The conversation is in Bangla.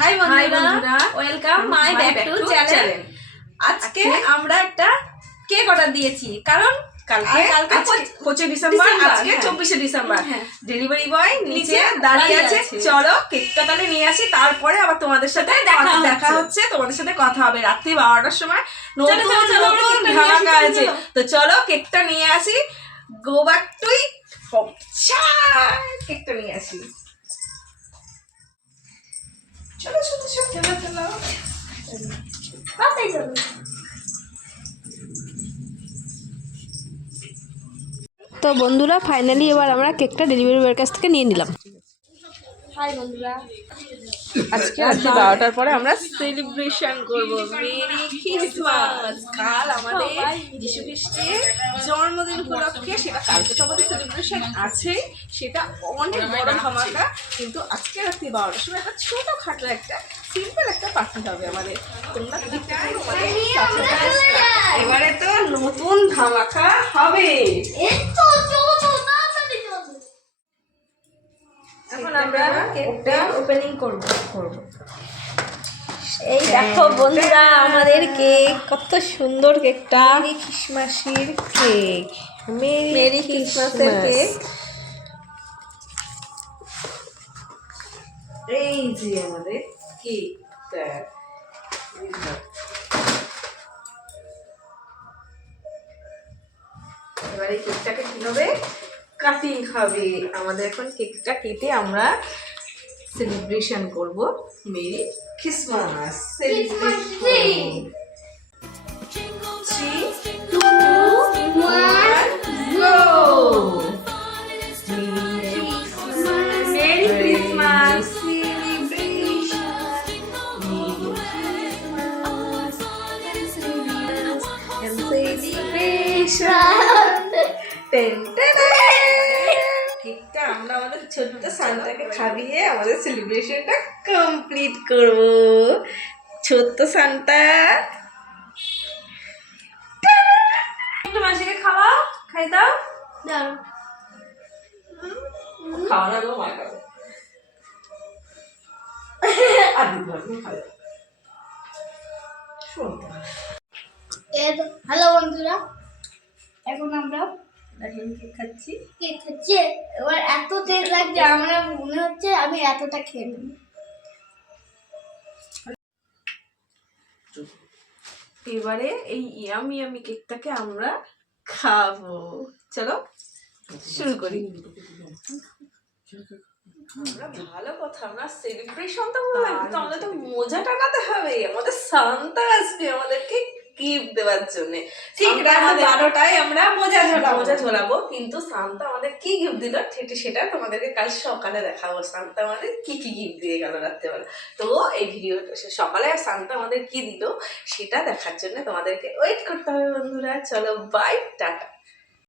হাই বন্ধুরা, welcome my back to channel. আজকে আমরা একটা কেক অর্ডার দিয়েছি, কারণ কালকে 25 ডিসেম্বর, আজকে 24 ডিসেম্বর। ডেলিভারি বয় নিচে দাঁড়িয়ে আছে। চলো কেকটা তাহলে নিয়ে আসি, তারপরে আবার তোমাদের সাথে দেখা হচ্ছে, তোমাদের সাথে কথা হবে রাত্রি 12টার সময়। নতুন ধামাকা আছে, তো চলো কেকটা নিয়ে আসি। গো ব্যাক টু কেকটা নিয়ে আসি। চলো চলো চলো চলো চলো। তো বন্ধুরা, ফাইনালি এবার আমরা কেকটা ডেলিভারি বয়ের কাছ থেকে নিয়ে নিলাম। হাই বন্ধুরা, আজকে রাত্রি 12টার পরে আমরা সেলিব্রেশন করব। Merry Christmas. কাল আমাদের যিশু খ্রিস্টের জন্মদিন উপলক্ষে, সেটা কালকে তো আমাদের সেলিব্রেশন আছে, সেটা অনেক বড় ধামাকা। কিন্তু আজকে রাত্রি 12টার সময় একটা ছোটখাটো একটা সিম্পল একটা পার্টি হবে আমাদের। তোমরা দেখতে পারো এবারে তো নতুন ধামাকা হবে। এখন আমরা কেকটা ওপেনিং করব। এই দেখো বন্ধুরা, আমাদের কেক কত সুন্দর। কেকটা মেরি ক্রিসমাসের কেক, মেরি ক্রিসমাসের কেক। এই যে আমাদের কেকটা, এবারে কেকটাকে কিভাবে কাটিং হবে, আমাদের এখন কেকটা কেটে আমরা সেলিব্রেশন করব। মেরি ক্রিসমাস সেলিব্রেট করব। 3, 2, 1 go! মেরি ক্রিসমাস কেকটা আমরা আমাদের ছোট্ট সান্তাকে খাবিয়ে আমাদের সেলিব্রেশনটা কমপ্লিট করব। ছোট্ট সান্তা, একটু মাসিকে খাওয়াও, খাই দাও। খাওয়া না গো, মা খাবে। আর দিতে হবে, খাবে। হ্যালো বন্ধুরা, এখন আমরা কেক খাচ্ছি। কেক খাচ্ছি। এবার এত টেস্ট লাগছে, আমরা মনে হচ্ছে আমি এতটা খেয়ে নেব। এবারে এই ইয়ামি ইয়ামি কেকটাকে আমরা খাবো। চলো শুরু করি। আমরা ভালো কথা, আমরা সেলিব্রেশন তো বললাম, কিন্তু আমাদের তো মজা টানাতে হবে। আমাদের সান্তা আসবে আমাদেরকে গিফট দেওয়ার জন্য। ঠিক রাত 12টায় আমরা মজা ঝোলাবো, কিন্তু সান্তা আমাদের কি গিফট দিল সেটা তোমাদেরকে কাল সকালে দেখাবো। সান্তা আমাদের কি কি গিফট দিয়ে গেল রাত্রেবেলা। তো এই ভিডিওটা সকালে সান্তা আমাদের কি দিল সেটা দেখার জন্য তোমাদেরকে ওয়েট করতে হবে বন্ধুরা। চলো বাই, টাটা।